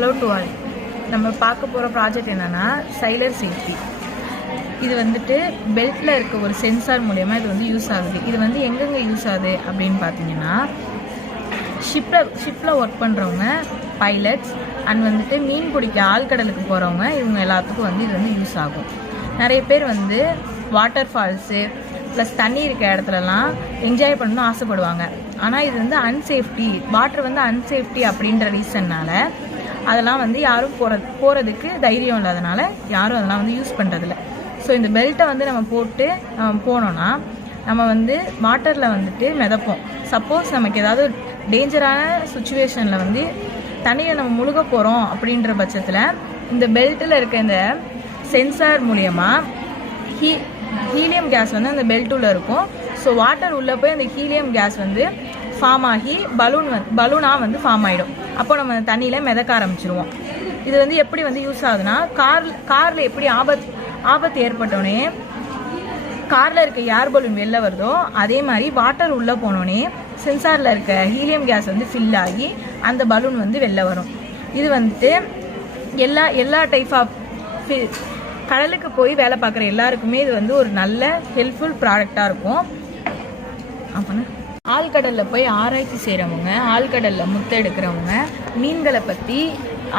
Hello to all. நம்ம பார்க்க போகிற ப்ராஜெக்ட் என்னென்னா சைலர் சேஃப்டி. இது வந்துட்டு பெல்ட்டில் இருக்க ஒரு சென்சார் மூலயமா இது வந்து யூஸ் ஆகுது. இது வந்து எங்கெங்கே யூஸ் ஆகுது அப்படின்னு பார்த்தீங்கன்னா, ஷிப்பில் ஒர்க் பண்ணுறவங்க, பைலட்ஸ் அண்ட் வந்துட்டு மீன் பிடிக்க ஆழ்கடலுக்கு போகிறவங்க, இவங்க எல்லாத்துக்கும் வந்து இது வந்து யூஸ் ஆகும். நிறைய பேர் வந்து வாட்டர் ஃபால்ஸு ப்ளஸ் தண்ணி இருக்க இடத்துலலாம் என்ஜாய் பண்ணணும்னு ஆசைப்படுவாங்க. ஆனால் இது வந்து அன்சேஃப்டி, வாட்டர் வந்து அன்சேஃப்டி அப்படின்ற ரீசன்னால் அதெல்லாம் வந்து யாரும் போகிறதுக்கு தைரியம் இல்லாதனால யாரும் அதெல்லாம் வந்து யூஸ் பண்ணுறதில்ல. ஸோ இந்த பெல்ட்டை வந்து நம்ம போட்டு போனோன்னா நம்ம வந்து வாட்டரில் வந்துட்டு மிதப்போம். சப்போஸ் நமக்கு ஏதாவது டேஞ்சரான சுச்சுவேஷனில் வந்து தண்ணியில் நம்ம முழுக போகிறோம் அப்படின்ற பட்சத்தில் இந்த பெல்ட்டில் இருக்க இந்த சென்சார் மூலயமா ஹீலியம் கேஸ் வந்து அந்த பெல்ட்டுள்ளே இருக்கும். ஸோ வாட்டர் உள்ளே போய் அந்த ஹீலியம் கேஸ் வந்து ஃபார்ம் ஆகி பலூனாக வந்து ஃபார்ம் ஆகிடும். அப்போ நம்ம தண்ணியில் மிதக்க ஆரம்பிச்சிருவோம். இது வந்து எப்படி வந்து யூஸ் ஆகுதுன்னா, காரில் எப்படி ஆபத்து ஏற்பட்டோடனே காரில் இருக்க ஏர் பலூன் வெளில வருதோ அதே மாதிரி வாட்டர் உள்ளே போனோடனே சென்சாரில் இருக்க ஹீலியம் கேஸ் வந்து ஃபில் ஆகி அந்த பலூன் வந்து வெளில வரும். இது வந்துட்டு எல்லா டைப் ஆஃப் கடலுக்கு போய் வேலை பார்க்குற எல்லாருக்குமே இது வந்து ஒரு நல்ல ஹெல்ப்ஃபுல் ப்ராடக்டாக இருக்கும். அப்போனா ஆழ்கடலில் போய் ஆராய்ச்சி செய்கிறவங்க, ஆழ்கடலில் முத்தெடுக்கிறவங்க, மீன்களை பற்றி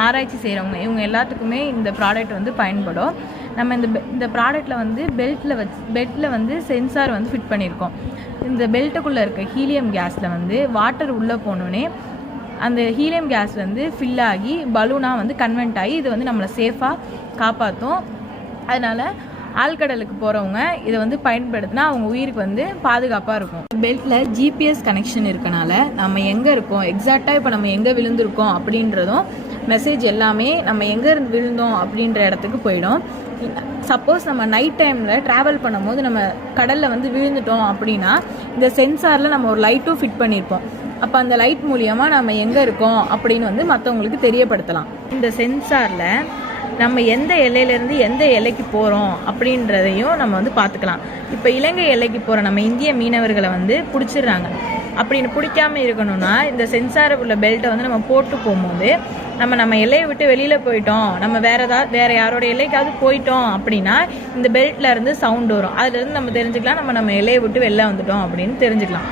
ஆராய்ச்சி செய்கிறவங்க, இவங்க எல்லாத்துக்குமே இந்த ப்ராடக்ட் வந்து பயன்படும். நம்ம இந்த ப்ராடக்டில் வந்து பெல்ட்டில் வந்து சென்சார் வந்து ஃபிட் பண்ணியிருக்கோம். இந்த பெல்ட்டுக்குள்ளே இருக்க ஹீலியம் கேஸில் வந்து வாட்டர் உள்ளே போனோடனே அந்த ஹீலியம் கேஸ் வந்து ஃபில் ஆகி பலூனாக வந்து கன்வெர்ட் ஆகி இது வந்து நம்மளை சேஃபாக காப்பாற்றும். அதனால் ஆழ்கடலுக்கு போகிறவங்க இதை வந்து பயன்படுத்தினா அவங்க உயிருக்கு வந்து பாதுகாப்பாக இருக்கும். பெல்ட்டில் ஜிபிஎஸ் கனெக்ஷன் இருக்கனால நம்ம எங்கே இருக்கோம், எக்ஸாக்டாக இப்போ நம்ம எங்கே விழுந்திருக்கோம் அப்படின்றதும் மெசேஜ் எல்லாமே நம்ம எங்கே இருந்து விழுந்தோம் அப்படின்ற இடத்துக்கு போயிடும். சப்போஸ் நம்ம நைட் டைமில் ட்ராவல் பண்ணும்போது நம்ம கடலில் வந்து விழுந்துட்டோம் அப்படின்னா இந்த சென்சாரில் நம்ம ஒரு லைட்டும் ஃபிட் பண்ணியிருப்போம். அப்போ அந்த லைட் மூலியமாக நம்ம எங்கே இருக்கோம் அப்படின்னு வந்து மற்றவங்களுக்கு தெரியப்படுத்தலாம். இந்த சென்சாரில் நம்ம எந்த எல்லையிலேருந்து எந்த எல்லைக்கு போகிறோம் அப்படின்றதையும் நம்ம வந்து பார்த்துக்கலாம். இப்போ இலங்கை எல்லைக்கு போகிற நம்ம இந்திய மீனவர்களை வந்து பிடிச்சிடுறாங்க. அப்படின்னு பிடிக்காமல் இருக்கணும்னா இந்த சென்சார் உள்ள பெல்ட்டை வந்து நம்ம போட்டு போகும்போது நம்ம எல்லையை விட்டு வெளியில் போயிட்டோம், நம்ம வேறு யாரோட எல்லைக்காவது போயிட்டோம் அப்படின்னா இந்த பெல்ட்டில் இருந்து சவுண்ட் வரும். அதுலேருந்து நம்ம தெரிஞ்சுக்கலாம் நம்ம எல்லையை விட்டு வெளில வந்துட்டோம் அப்படின்னு தெரிஞ்சுக்கலாம்.